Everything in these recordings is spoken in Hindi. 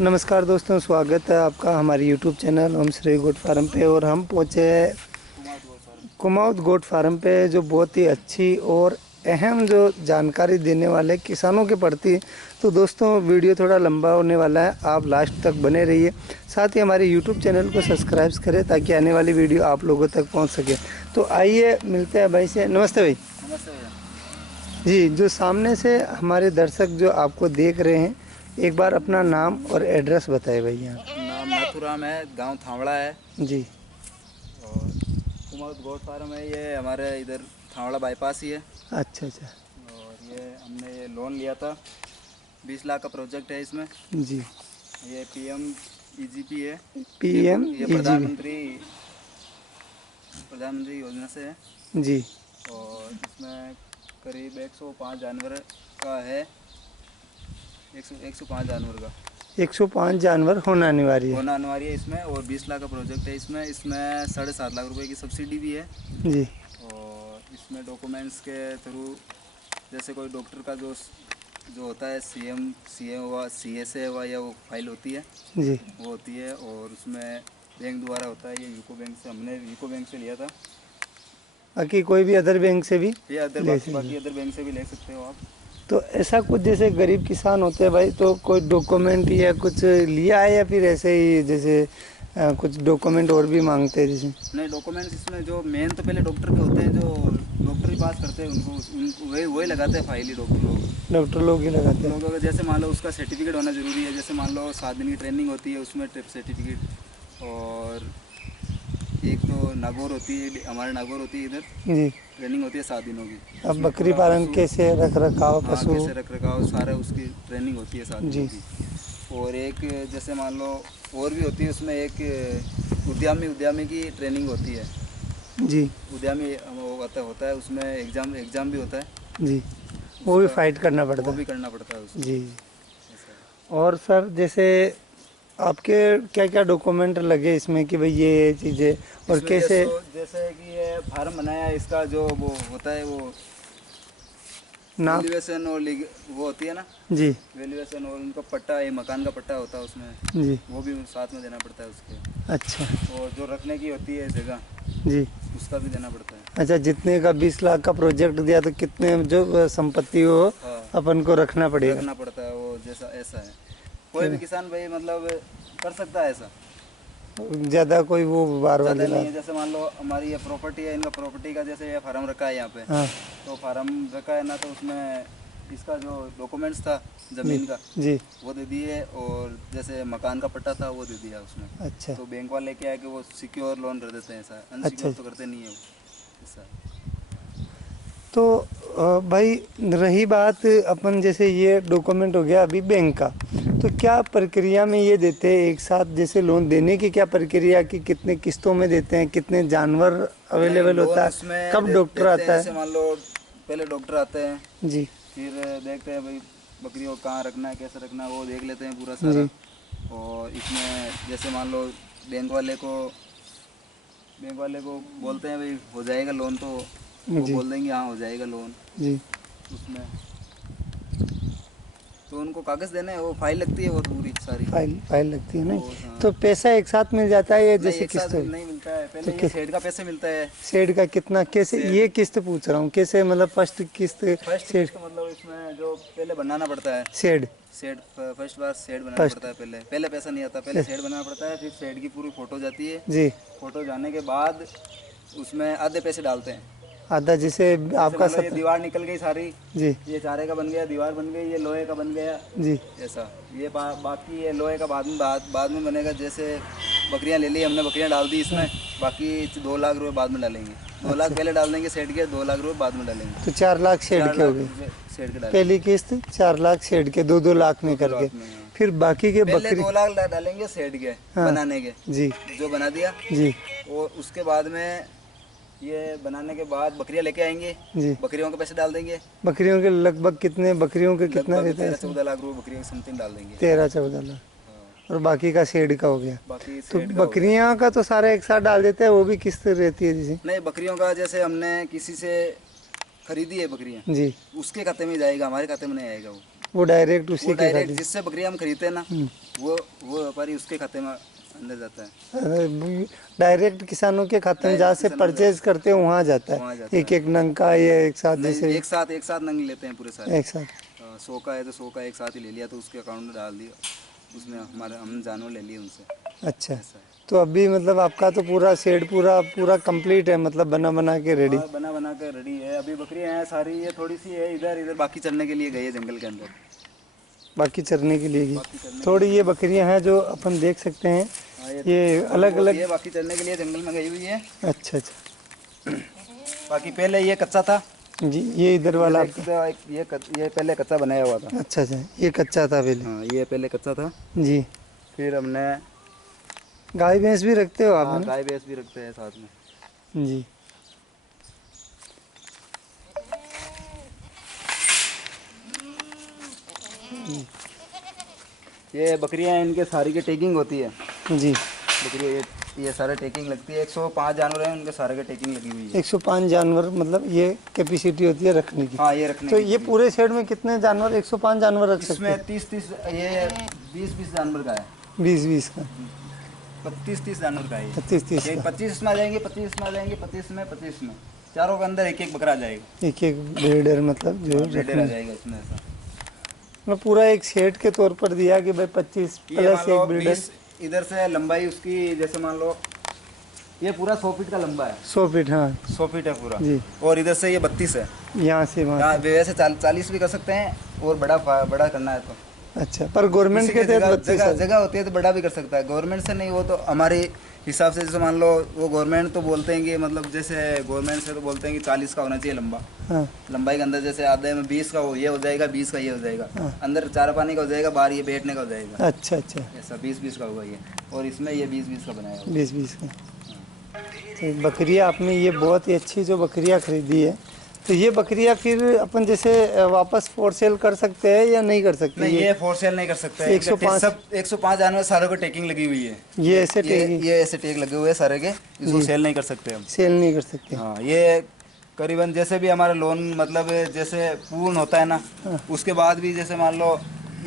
नमस्कार दोस्तों, स्वागत है आपका हमारे यूट्यूब चैनल ओम श्री गोट फार्म पे। और हम पहुँचे हैं कुमाऊद गोट फार्म पे, जो बहुत ही अच्छी और अहम जो जानकारी देने वाले किसानों के प्रति। तो दोस्तों, वीडियो थोड़ा लंबा होने वाला है, आप लास्ट तक बने रहिए। साथ ही हमारे यूट्यूब चैनल को सब्सक्राइब करें ताकि आने वाली वीडियो आप लोगों तक पहुंच सके। तो आइए मिलते हैं भाई से। नमस्ते भाई। नमस्ते भैया। जी, जो सामने से हमारे दर्शक जो आपको देख रहे हैं, एक बार अपना नाम और एड्रेस बताएं भैया। नाम नाथुराम है, गांव थावड़ा है जी। और कुमाऊद गोट फार्म है। ये हमारे इधर थावड़ा बाईपास ही है। अच्छा अच्छा। और ये हमने ये लोन लिया था, 20 लाख का प्रोजेक्ट है इसमें। जी। ये पीएम ईजीपी है। पीएम ये ईजीपी। प्रधानमंत्री योजना से है। जी। और इसमें करीब 105 जानवर का है। 105 जानवर का 105 जानवर होना अनिवार्य है इसमें। और 20 लाख का प्रोजेक्ट है इसमें। 7.5 लाख रुपए की सब्सिडी भी है। जी। और इसमें डॉक्यूमेंट्स के थ्रू, जैसे कोई डॉक्टर का जो जो होता है, सीए हुआ, सीएसए हुआ, या वो फाइल होती है, जी। वो होती है। और उसमें बैंक द्वारा होता है। ये यूको बैंक से, हमने यूको बैंक से लिया था। बाकी कोई भी अदर बैंक से भी ये अदर ले बाकी अदर बैंक से भी ले सकते हो आप। तो ऐसा कुछ जैसे गरीब किसान होते हैं भाई, तो कोई डॉक्यूमेंट या कुछ लिया है, या फिर ऐसे ही जैसे कुछ डॉक्यूमेंट और भी मांगते हैं जैसे? नहीं, डॉक्यूमेंट्स इसमें जो मेन तो पहले डॉक्टर के होते हैं, जो डॉक्टर ही पास करते हैं उनको वही लगाते हैं फाइल ही। डॉक्टर लोग ही लगाते हैं। लोगों का जैसे मान लो उसका सर्टिफिकेट होना ज़रूरी है। जैसे मान लो 7 दिन की ट्रेनिंग होती है, उसमें ट्रिप सर्टिफिकेट। और एक तो नागौर होती है, हमारे नागौर होती है इधर, जी। ट्रेनिंग होती है 7 दिनों की। अब बकरी पालन कैसे रख रखाव, हाँ, पशु? कैसे रख रखाव, सारा उसकी ट्रेनिंग होती है 7 दिनों जी। की। और एक जैसे मान लो और भी होती है उसमें, एक उद्यमी की ट्रेनिंग होती है। जी। उद्यमी वो होता है उसमें एग्ज़ाम भी होता है। जी। वो भी फाइट करना पड़ता वो है। भी करना पड़ता है उसको। जी। ऐसा और सर, जैसे आपके क्या क्या डॉक्यूमेंट लगे इसमें कि भाई ये चीज़ें, और इसमें कैसे? जैसे कि ये फार्म बनाया है, इसका जो वो होता है, वो नाप? वैल्यूएशन और वो होती है ना, जी। वैल्यूएशन। और उनका पट्टा, ये मकान का पट्टा होता है उसमें, जी। वो भी साथ में देना पड़ता है उसके। अच्छा। और जो रखने की होती है जगह, जी। उसका भी देना पड़ता है। अच्छा, जितने का 20 लाख का प्रोजेक्ट दिया, तो कितने जो संपत्ति हो हाँ, अपन को रखना पड़ेगा? रखना पड़ता है वो। जैसा ऐसा है, कोई भी किसान भाई मतलब कर सकता है ऐसा। ज़्यादा कोई वो बार बार ज़्यादा दिला? नहीं है। जैसे मान लो हमारी ये प्रॉपर्टी है, इनका प्रॉपर्टी का जैसे ये फार्म रखा है यहाँ पे, हाँ। तो फार्म रखा है ना, तो उसमें इसका जो डॉक्यूमेंट्स था जी। ज़मीन का, जी। वो दे दिए। और जैसे मकान का पट्टा था, वो दे दिया उसमें। अच्छा। तो बैंक वाले क्या है कि वो सिक्योर लोन कर देते हैं। ऐसा अच्छा। अनसिक्योर तो करते नहीं है वो। ऐसा तो भाई, रही बात अपन जैसे ये डॉक्यूमेंट हो गया अभी बैंक का, तो क्या प्रक्रिया में ये देते हैं एक साथ? जैसे लोन देने की क्या प्रक्रिया, कि कितने किस्तों में देते हैं, कितने जानवर अवेलेबल होता है, उसमें कब डॉक्टर आता जैसे है? मान लो पहले डॉक्टर आते हैं, जी। फिर देखते हैं भाई बकरी को कहाँ रखना है, कैसे रखना है, वो देख लेते हैं पूरा जी। सारा। और इसमें जैसे मान लो बैंक वाले को बोलते हैं भाई हो जाएगा लोन, तो वो जी। बोल देंगे हाँ हो जाएगा लोन। जी। उसमें तो उनको कागज़ देने हैं, वो फाइल लगती है वो पूरी सारी। फाइल लगती है नहीं? हाँ। तो पैसा एक साथ मिल जाता है, या नहीं, जैसे एक साथ किस्त? नहीं मिलता है। पहले तो ये शेड का पैसे मिलता है। शेड का कितना, कैसे शेड ये किस्त पूछ रहा हूँ, कैसे मतलब फर्स्ट किस्त? First shed. किस्त मतलब इसमें जो पहले बनाना पड़ता है शेड। फर्स्ट बार शेड बनाना फर्स्ट। पड़ता है। पहले पैसा नहीं आता, पहले शेड बनाना पड़ता है। फिर शेड की पूरी फ़ोटो जाती है। जी। फ़ोटो जाने के बाद उसमें आधे पैसे डालते हैं। आधा जैसे जैसे आपका मान लो ये 70? दीवार निकल गई सारी, जी। ये चारे का बन गया, दीवार बन गई, ये लोहे का बन गया। जी। ऐसा ये बाकी ये लोहे का बाद में बनेगा। जैसे बकरियां ले ली हमने, बकरियां डाल दी इसमें, बाकी 2 लाख रुपए बाद में डालेंगे। 2 लाख पहले डाल देंगे शेड के, 2 लाख रुपए बाद में डालेंगे। तो 4 लाख शेड 4 के हो लाख गए। रुपए शेड के डालेंगे। पहली किस्त 4 लाख शेड के, 2-2 लाख में 2 करके, लाख में, हाँ। फिर बाकी के पहले बकरी। 2 लाख डालेंगे शेड के हाँ। बनाने के, जी। जो बना दिया। जी। और उसके बाद में ये बनाने के बाद बकरियां लेके आएंगे, जी। बकरियों के पैसे डाल देंगे। बकरियों के लगभग कितने, बकरियों के कितना लगभग रहता है? 13-14 लाख रुपए बकरियों के समथिंग डाल देंगे। 13-14 लाख। हाँ, और बाकी का शेड का हो गया। बाकी तो शेड का हो गया। बकरियां का तो सारा एक साथ डाल देते हैं, वो भी किस्त रहती है जैसे? नहीं, बकरियों का जैसे हमने किसी से खरीदी है बकरियां, जी। उसके खाते में जाएगा, हमारे खाते में नहीं आएगा वो। वो डायरेक्ट उसी वो के डायरेक्ट खाते। जिससे बकरियां हम खरीदते हैं ना, वो व्यापारी उसके खाते में अंदर जाता है। डायरेक्ट किसानों के खाते में जहाँ से किसानों के- परचेज करते हैं वहाँ जाता वहाँ है, जाता एक एक नंग का या एक साथ नहीं, जैसे एक साथ नंग लेते हैं पूरे सारे। एक साथ। 100 का है तो 100 का एक साथ ही ले लिया, तो उसके अकाउंट में डाल दिया, उसमें हमारे हम जानवर ले लिए उनसे। अच्छा, ऐसा है। तो अभी मतलब आपका तो पूरा शेड पूरा पूरा कंप्लीट है, मतलब बना बना के रेडी। हाँ, बना बना कर रेडी है। अभी बकरियां हैं सारी, ये थोड़ी सी है इधर इधर, बाकी चलने के लिए गई है जंगल के अंदर। बाकी चरने के लिए भी बाकी चलने के थोड़ी ये बकरियां हैं जो अपन देख सकते हैं, हाँ, ये अलग वो अलग। ये बाकी चलने के लिए जंगल में गई हुई है। अच्छा अच्छा बाकी पहले ये कच्चा था जी, ये इधर वाला आपका। ये पहले कच्चा बनाया हुआ था। अच्छा अच्छा, ये कच्चा था पहले। हाँ, ये पहले कच्चा था। जी, फिर हमने गाय भैंस भी रखते हो आप, है ना? गाय भैंस भी रखते हैं साथ में। जी, ये बकरियां इनके सारी की टेकिंग होती है। जी, बकरियां ये सारे टेकिंग लगती है। 105 जानवर हैं, उनके सारे के टेकिंग लगी हुई है। 105 जानवर, मतलब ये कैपेसिटी होती है रखने की। हाँ, ये रखने तो की। ये पूरे शेड में कितने जानवर, 105 जानवर रख सकते इसमें हैं? 30 ये 20 जानवर का है। 20 का, 30 जानवर का है ये। 30 ये का, 25 में आ जाएंगे, 25 में आ जाएंगे, 25 में चारों के अंदर एक एक बकरा आ जाएगा। एक एक ब्रीडर, मतलब जो ब्रीडर आ रखने, जाएगा इसमें। ऐसा मतलब पूरा एक शेड के तौर पर दिया कि भाई 25 ये मान प्लस लो एक ब्रीडर। 20 इधर से लंबाई उसकी, जैसे मान लो ये पूरा 100 फीट का लंबा है। 100 फीट, हाँ 100 फीट है पूरा। जी, और इधर से ये 32 है। यहाँ से वहाँ यहाँ वैसे 40 भी कर सकते हैं, और बड़ा करना है तो। तक। अच्छा, पर गवर्नमेंट किसी के की तहत जगह 32 जगह है। जगह होती है तो बड़ा भी कर सकता है, गवर्नमेंट से नहीं। वो तो हमारे हिसाब से, जैसे मान लो वो गवर्नमेंट तो बोलते हैं कि, मतलब जैसे गवर्नमेंट से तो बोलते हैं कि 40 का होना चाहिए लंबा। हाँ लंबाई के अंदर जैसे आधे में 20 का ये हो जाएगा, 20 का ये हो जाएगा, अंदर चारा पानी का हो जाएगा, बाहर ये बैठने का हो जाएगा। अच्छा अच्छा, ऐसा 20 का होगा ये। और इसमें ये 20 का बनाया होगा। 20 का। तो बकरियाँ आपने ये बहुत ही अच्छी जो बकरियाँ खरीदी है, तो ये बकरियाँ फिर अपन जैसे वापस फॉर सेल कर सकते हैं या नहीं कर सकते? नहीं, ये फॉर सेल नहीं कर सकते हैं। 105 सब 105 जानवर सारों को टेकिंग लगी हुई है। ये ऐसे ये ऐसे टेक लगे हुए हैं सारे के, इसको सेल नहीं कर सकते हम। सेल नहीं कर सकते। हाँ, ये करीबन जैसे भी हमारा लोन, मतलब जैसे पूर्ण होता है ना, उसके बाद भी जैसे मान लो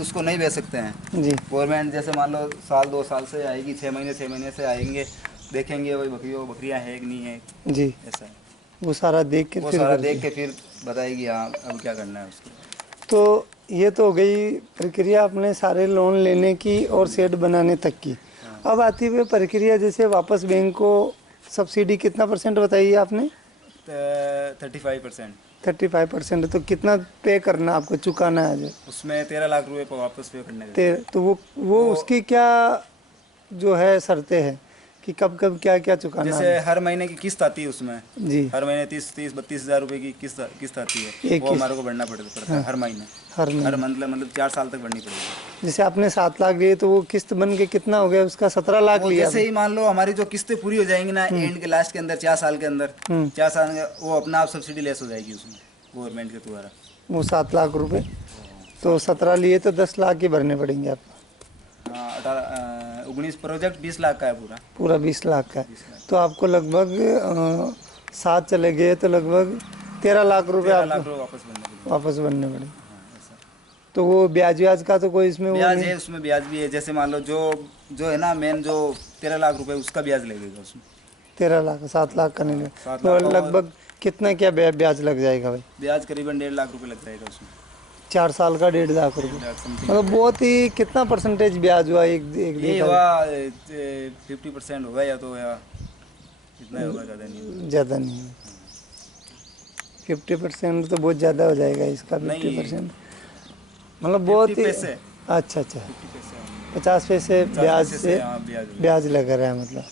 उसको नहीं बेच सकते हैं। जी, गवर्नमेंट जैसे मान लो साल 2 साल से आएगी, 6 महीने से आएंगे, देखेंगे वही बकरियाँ है कि नहीं है। जी, ऐसा है, वो सारा देख के वो फिर सारा कर देख के फिर बताएगी हाँ अब क्या करना है उसको। तो ये तो हो गई प्रक्रिया अपने सारे लोन लेने की और सेट बनाने तक की। अब आती हुई प्रक्रिया, जैसे वापस बैंक को सब्सिडी कितना % बताइए आपने? 35%। 35%। तो कितना पे करना आपको, चुकाना है आज? उसमें 13 लाख रुपए को वापस पे करने का। तो वो उसकी क्या जो है शर्तें हैं कि कब कब क्या क्या चुकाना जैसे है? हर महीने की किस्त आती है उसमें। जी, हर महीने 32 हज़ार रुपए की किस्त आती है। एक वो किस्त। हमारे को भरना पड़ता है हर महीने। हर महीने। हर मतलब 4 साल तक भरनी पड़ेगी। जैसे आपने 7 लाख लिए तो वो किस्त बन के कितना हो गया उसका? 17 लाख वो लिया जैसे ही मान लो हमारी जो किस्तें पूरी हो जाएंगी ना, एंड के लास्ट के अंदर 4 साल के अंदर, 4 साल में वो अपना आप सब्सिडी लेस हो जाएगी उसमें गवर्नमेंट के द्वारा। वो 7 लाख रुपए, तो 17 लिए तो 10 लाख ही भरने पड़ेंगे आपको। 19 प्रोजेक्ट 20 लाख का है पूरा। पूरा 20 लाख का है। तो आपको लगभग 7 चले गए तो लगभग 13 लाख रुपए 13 लाख आपको रुपए वापस भरने पड़ेंगे। वापस बनने पड़े। हाँ, ऐसा। तो वो ब्याज व्याज का तो कोई इसमें वो ब्याज नहीं? है, उसमें ब्याज भी है। जैसे मान लो जो है ना मेन, जो 13 लाख रुपए उसका ब्याज लगेगा उसमें। 13 लाख, 7 लाख का नहीं? 7 तो लाख का लगभग कितना क्या ब्याज लग जाएगा भाई? ब्याज करीबन 1.5 लाख रुपए लग जाएगा उसमें। 4 साल का 1.5 लाख रुपए, 1.5 लाख समथिंग। मतलब बहुत ही कितना % ब्याज हुआ एक ये देखा? हुआ 50% होगा या तो, या इतना होगा, ज़्यादा नहीं होगा। ज़्यादा नहीं है। 50% तो बहुत ज़्यादा हो जाएगा इसका। नहीं। 50% मतलब बहुत 50 ही। पैसे। अच्छा अच्छा, 50 पैसे। 50 पैसे 50 ब्याज पैसे से हाँ, ब्याज ब्याज लग रहा है, मतलब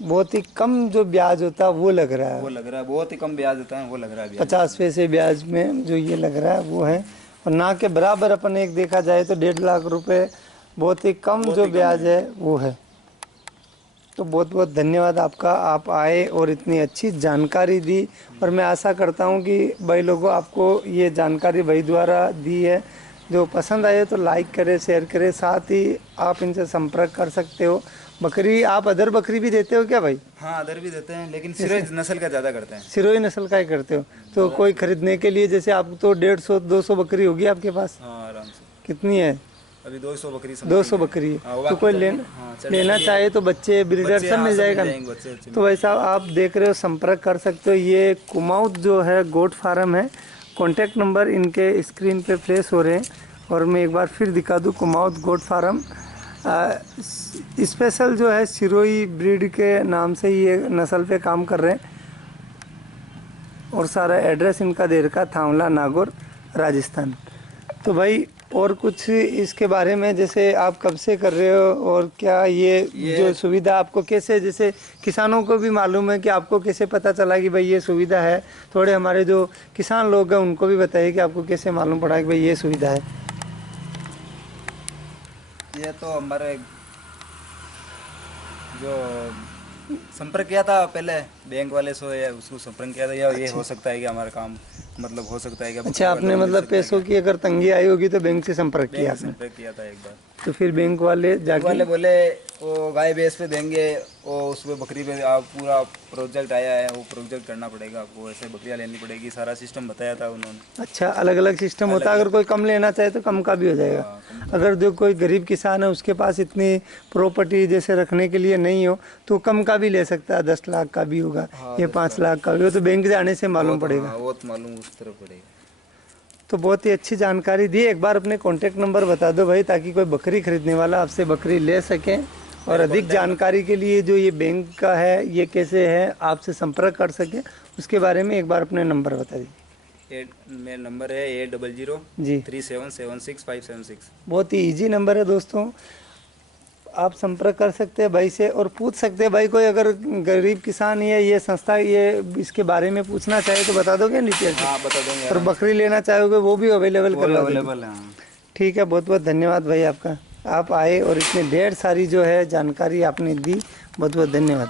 बहुत ही कम जो ब्याज होता है वो लग रहा वो है। लग रहा है, बहुत ही कम ब्याज होता है, वो लग रहा है ब्याज। 50 पैसे ब्याज में जो ये लग रहा है वो है, और ना के बराबर अपन एक देखा जाए तो 1.5 लाख रुपए बहुत ही कम जो ब्याज है वो है। तो बहुत बहुत धन्यवाद आपका, आप आए और इतनी अच्छी जानकारी दी। और मैं आशा करता हूँ कि भाई लोगों आपको ये जानकारी भाई द्वारा दी है, जो पसंद आए तो लाइक करें, शेयर करें, साथ ही आप इनसे संपर्क कर सकते हो। बकरी आप अदर बकरी भी देते हो क्या भाई? हाँ अदर भी देते हैं, लेकिन सिरोही नस्ल का ज़्यादा करते हैं। सिरोही नस्ल का ही करते हो? तो कोई खरीदने के लिए, जैसे आप तो 150-200 बकरी होगी आपके पास? हाँ आराम से। कितनी है? अभी 200 बकरी 200 बकरी है। तो कोई लेना चाहे तो बच्चे ब्रीडर सब मिल जाएगा ना? तो वैसा आप देख रहे हो, संपर्क कर सकते हो। ये कुमाऊँ जो है गोट फार्म है, कॉन्टैक्ट नंबर इनके स्क्रीन पे फ्लैश हो रहे हैं। और मैं एक बार फिर दिखा दूँ, कुमाऊँ गोट फार्म स्पेशल जो है सिरोही ब्रीड के नाम से ये नस्ल पे काम कर रहे हैं। और सारा एड्रेस इनका दे रखा, थावला नागौर राजस्थान। तो भाई और कुछ इसके बारे में, जैसे आप कब से कर रहे हो और क्या ये जो सुविधा आपको कैसे, जैसे किसानों को भी मालूम है कि आपको कैसे पता चला कि भाई ये सुविधा है, थोड़े हमारे जो किसान लोग हैं उनको भी बताइए कि आपको कैसे मालूम पड़ा कि भाई ये सुविधा है। ये तो हमारे जो संपर्क किया था पहले बैंक वाले से, या उसको संपर्क किया था, या ये हो सकता है कि हमारा काम मतलब हो सकता है कि अच्छा, आपने मतलब पैसों की अगर तंगी आई होगी तो बैंक से संपर्क किया आपने? संपर्क किया था एक बार। तो फिर बैंक वाले जाके बोले वो गाय भैंस पे देंगे, वो उसमें बकरी पे आप पूरा प्रोजेक्ट आया है, वो प्रोजेक्ट करना पड़ेगा आपको, ऐसे बकरियां लेनी पड़ेगी, सारा सिस्टम बताया था उन्होंने। अच्छा, अलग अलग सिस्टम होता है। अगर कोई कम लेना चाहे तो कम का भी हो जाएगा। अगर जो कोई गरीब किसान है उसके पास इतनी प्रॉपर्टी जैसे रखने के लिए नहीं हो तो कम का भी ले सकता है, 10 लाख का भी होगा या 5 लाख का भी हो, तो बैंक जाने से मालूम पड़ेगा। वो तो मालूम उस तरफ पड़ेगा। तो बहुत ही अच्छी जानकारी दी। एक बार अपने कॉन्टैक्ट नंबर बता दो भाई, ताकि कोई बकरी खरीदने वाला आपसे बकरी ले सके। और अधिक जानकारी के लिए जो ये बैंक का है, ये कैसे है, आपसे संपर्क कर सके, उसके बारे में एक बार अपने नंबर बता दीजिए। मेरा नंबर है 8000 जी 3776 बहुत ही इजी नंबर है दोस्तों, आप संपर्क कर सकते हैं भाई से और पूछ सकते हैं। भाई कोई अगर गरीब किसान या ये संस्था ये इसके बारे में पूछना चाहे तो बता दोगे डिटेल? हाँ बता देंगे। और बकरी लेना चाहोगे वो भी अवेलेबल करवा दोगे? अवेलेबल है। ठीक है, बहुत बहुत धन्यवाद भाई आपका, आप आए और इतने ढेर सारी जो है जानकारी आपने दी, बहुत बहुत धन्यवाद।